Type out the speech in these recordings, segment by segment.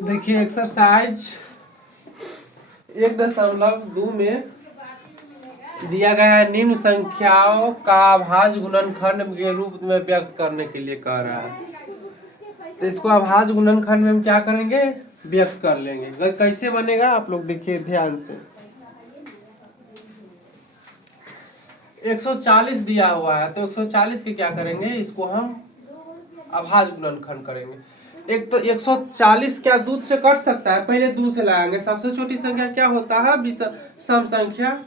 देखिए एक्सरसाइज 1.2 में दिया गया है, निम्न संख्याओं का अभाज्य गुणनखंड के रूप में व्यक्त करने के लिए कह रहा है। तो इसको अभाज्य गुणनखंड में हम क्या करेंगे, व्यक्त कर लेंगे। कैसे बनेगा आप लोग देखिए ध्यान से। 140 दिया हुआ है तो 140 के क्या करेंगे, इसको हम अभाज्य गुणनखंड करेंगे। एक तो 140 क्या दूध से कट सकता है, पहले दूध से लगाएंगे। सबसे छोटी संख्या क्या होता है, सम संख्या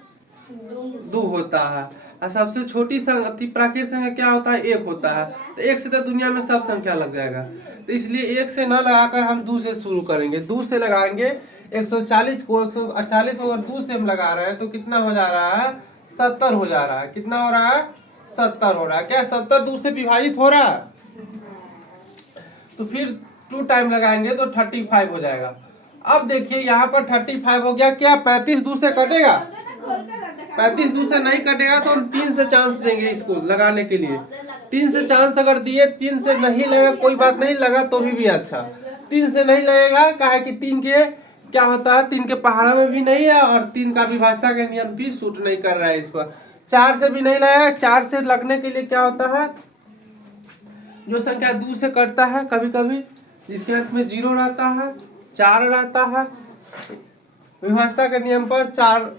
2 होता है। और सबसे छोटी प्राकृत संख्या क्या होता है, 1 होता है। तो 1 से तो दुनिया में सब संख्या लग जाएगा, तो इसलिए 1 से न लगाकर हम 2 से शुरू करेंगे। 2 से लगाएंगे 140 को, 148 को अगर 2 से हम लगा रहे हैं तो कितना हो जा रहा है, 70 हो जा रहा है। कितना हो रहा है, 70 हो रहा है। क्या 70 2 से विभाजित हो रहा है? तो फिर 2 टाइम लगाएंगे तो 35 हो जाएगा। अब देखिए यहाँ पर 35 हो गया। क्या 35 2 से कटेगा? 35 2 से नहीं कटेगा तो हम 3 से चांस देंगे इसको लगाने के लिए। 3 से चांस अगर दिए, 3 से नहीं लगा कोई बात नहीं, लगा तो भी अच्छा। 3 से नहीं लगेगा, कहा कि 3 के क्या होता है, 3 के पहाड़ा में भी नहीं है और 3 का विभाजता का नियम भी सूट नहीं कर रहा है इस पर। 4 से भी नहीं लगेगा। 4 से लगने के लिए क्या होता है, जो संख्या 2 से कटता है कभी कभी जिसके अंत में 0 रहता है, 4 रहता है, विभाजता के नियम पर 4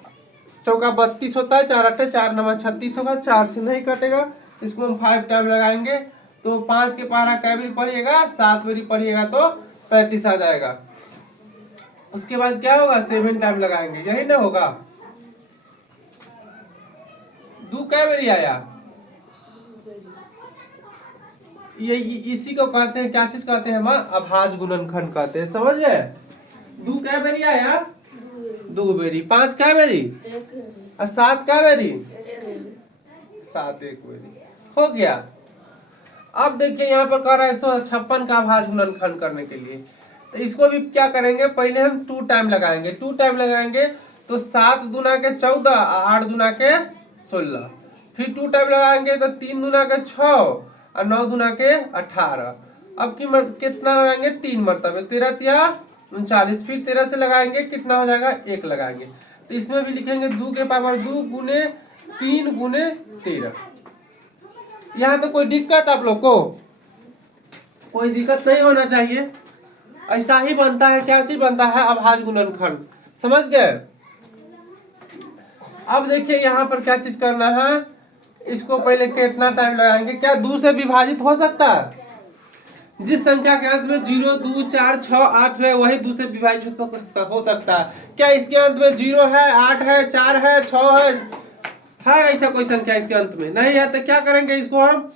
चौका 32 होता है, 4 अट्ठे 4 नवा 36 होगा। 4 से नहीं कटेगा, इसको हम 5 टाइम लगाएंगे तो 5 के पहाड़ा कै बारी पड़िएगा, 7 बारी पड़िएगा तो 35 आ जाएगा। उसके बाद क्या होगा, 7 टाइम लगाएंगे, यही ना होगा। 2 कै बारी आया, ये इसी को कहते हैं, क्या चीज कहते हैं हम, अभाज्य गुणनखंड कहते हैं। समझ गए? 2 कै बारी आया, 2 बारी। 5 कै बारी और 7 कै बारी, 7 एक बारी हो गया। अब देखिए यहाँ पर कह रहा है 156 का अभाज्य गुणनखंड करने के लिए, तो इसको भी क्या करेंगे, पहले हम 2 टाइम लगाएंगे। 2 टाइम लगाएंगे तो 7 दूना के 14, 8 दूना के 16। फिर 2 टाइम लगाएंगे तो 3 दूना के 6 और 9 दूना के 18। अब की कितना लगाएंगे, 3 मरतबे, 13 या 39। फिर 13 से लगाएंगे, कितना हो जाएगा, 1 लगाएंगे। तो इसमें भी लिखेंगे 2 के पावर 2 गुने 3 गुने 13। यहाँ तो कोई दिक्कत आप लोग को, कोई दिक्कत नहीं होना चाहिए। ऐसा ही बनता है, क्या चीज बनता है, अभाज्य गुणनखंड। समझ गए? अब देखिए यहाँ पर क्या चीज करना है, इसको पहले कितना टाइम लगाएंगे। क्या 2 से विभाजित हो सकता है? जिस संख्या के अंत में 0 2 4 6 8 है वही 2 से विभाजित हो सकता है। क्या इसके अंत में 0 है, 8 है, 4 है, 6 है ऐसा कोई संख्या इसके अंत में नहीं है? तो क्या करेंगे, इसको हम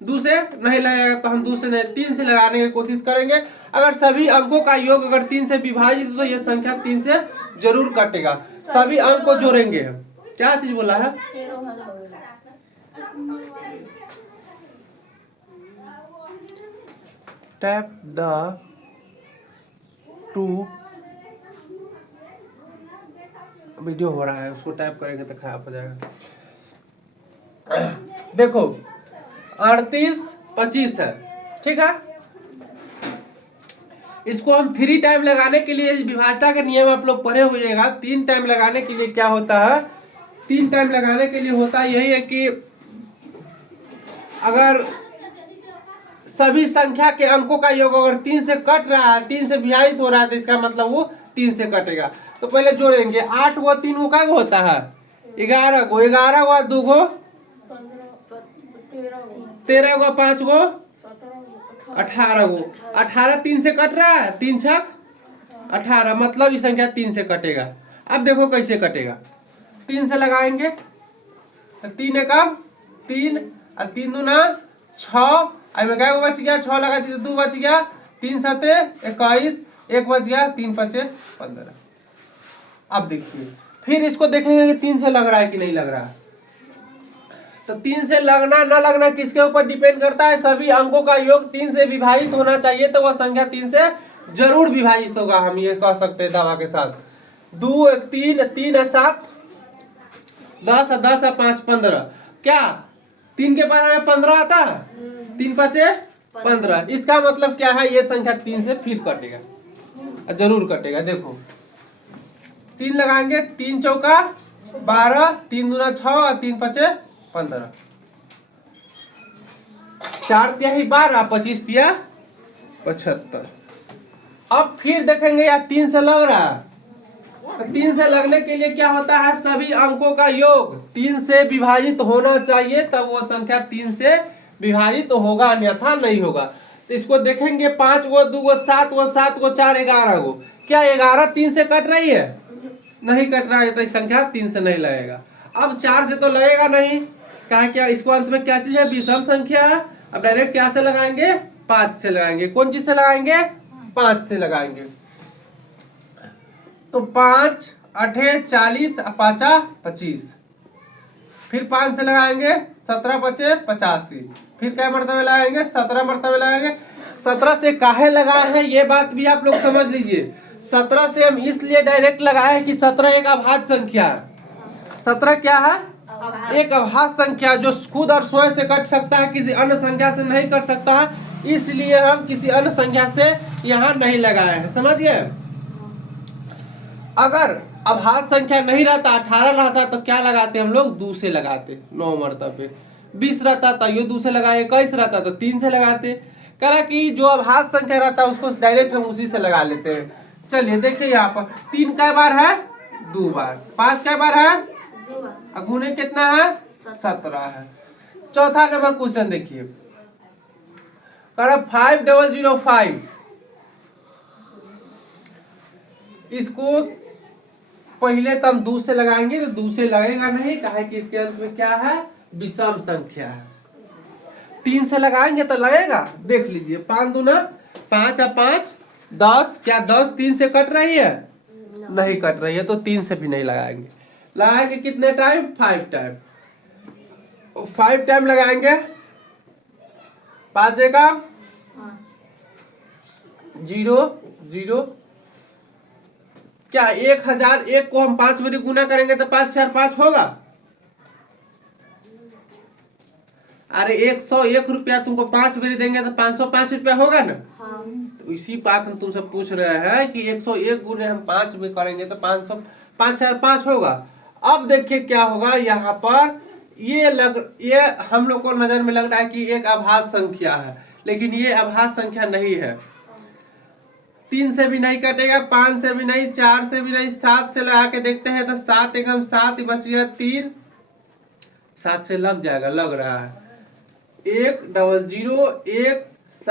2 से नहीं लगेगा तो हम 2 से नहीं 3 से लगाने की कोशिश करेंगे। अगर सभी अंकों का योग अगर 3 से विभाजित तो यह संख्या 3 से जरूर कटेगा। सभी अंक को जोड़ेंगे। क्या चीज बोला है, टैप द 2 वीडियो हो रहा है, उसको टाइप करेंगे तो खराब हो जाएगा। देखो 38 25 है, ठीक है। इसको हम 3 टाइम लगाने के लिए, विभाजता के नियम आप लोग पढ़े हुएगा। 3 टाइम लगाने के लिए क्या होता है, 3 टाइम लगाने के लिए होता यही है कि अगर सभी संख्या के अंकों का योग अगर 3 से कट रहा है, 3 से विभाजित हो रहा है, तो इसका मतलब वो 3 से कटेगा। तो पहले जोड़ेंगे, 8 गो 3 गो का होता है 11 गो, 11 गो 2 गो 13 गो 5 गो 18 गो, 18 3 से कट रहा है, 3 छक 18, मतलब ये संख्या 3 से कटेगा। अब देखो कैसे कटेगा, 3 से लगाएंगे तो 3 एकम 3 और 3 दूना 6, में क्या बच गया, 6 लगा दी तो 2 बच गया, 3 सते 21, 1 बच गया, 3 पचे 15। अब देखिए फिर इसको देखेंगे कि 3 से लग रहा है कि नहीं लग रहा है। तो 3 से लगना ना लगना किसके ऊपर डिपेंड करता है, सभी अंकों का योग 3 से विभाजित होना चाहिए, तो वह संख्या 3 से जरूर विभाजित होगा। हम ये कह सकते हैं दावा के साथ। 2 1 3 3 और 7 10 और 10 और 5 15। क्या 3 के पावर में 15 आता है, 3 पचे 15। इसका मतलब क्या है, ये संख्या 3 से फिर कटेगा। जरूर कटेगा। देखो 3 लगाएंगे, 3 चौका 12, 3 दूना 6 और 3 पचे 15, 4 तिहाई 12, 25 तिया 75। अब फिर देखेंगे यार 3 से लग रहा है, तो 3 से लगने के लिए क्या होता है, सभी अंकों का योग 3 से विभाजित होना चाहिए, तब वो संख्या 3 से विभाजित तो होगा, अन्यथा नहीं होगा। तो इसको देखेंगे 5 गो 2 गो 7 गो 7 गो 4 11 गो, क्या 11 3 से कट रही है? नहीं कट रहा है, तो संख्या 3 से नहीं लगेगा। अब 4 से तो लगेगा नहीं, क्या क्या इसको अंत में क्या चीज है, विषम संख्या है। अब डायरेक्ट क्या से लगाएंगे, 5 से लगाएंगे। कौन चीज से लगाएंगे, 5 से लगाएंगे। तो 5 8 40 5 25, फिर 5 से लगाएंगे 17 5 85, फिर क्या मरतबे लगाएंगे, 17 मरतबे लगाएंगे। 17 से काहे लगाए हैं ये बात भी आप लोग समझ लीजिए। 17 से हम इसलिए डायरेक्ट लगाए हैं कि 17 एक अभाज्य संख्या है। 17 क्या है, एक अभाज्य संख्या जो खुद और स्वयं से कट सकता है, किसी अन्य संख्या से नहीं कट सकता है, इसलिए हम किसी अन्य संख्या से यहाँ नहीं लगाए हैं। समझ गए। अगर अभाज्य संख्या नहीं रहता, 18 रहता, तो क्या लगाते हम लोग, 2 से लगाते 9 मरतबे। 20 रहता तो ये 2 से लगाए, 21 रहता तो 3 से लगाते। कह रहा कि जो अभाज्य संख्या रहता है उसको डायरेक्ट हम उसी से लगा लेते हैं। चलिए देखिए यहाँ पर 3 कै बार है, 2 बार, 5 कै बार है, 2 बार, गुणे कितना है, 17 है। चौथा नंबर क्वेश्चन देखिए, कह रहा 5005, इसको पहले तो हम 2 से लगाएंगे, तो 2 से लगेगा नहीं, कहे कि इसके अंत में क्या है, विषम संख्या है। 3 से लगाएंगे तो लगेगा, देख लीजिए 5 दूना 5 और 5 10, क्या 10 3 से कट रही है, नहीं कट रही है, तो 3 से भी नहीं लगाएंगे। लगाएंगे कितने टाइम, 5 टाइम, 5 टाइम लगाएंगे। 5 का 0 0, क्या 1001 को हम 5 बार गुना करेंगे तो 5 4 5 होगा। अरे 101 रुपया तुमको 5 बार देंगे तो 505 रुपया होगा ना। हाँ। तो इसी बात हम तुमसे पूछ रहे हैं कि 101 गुने हम 5 बार करेंगे तो 500 5 4 5 होगा। अब देखिए क्या होगा यहाँ पर, ये हम लोग को नजर में लग रहा है कि एक अभाज्य संख्या है, लेकिन ये अभाज्य संख्या नहीं है। 3 से भी नहीं कटेगा, 5 से भी नहीं, 4 से भी नहीं, 7 से लगा के देखते हैं तो 7 एकम 7 ही बच गया, 3 7 से लग जाएगा, लग रहा है 1 0 0 1 7।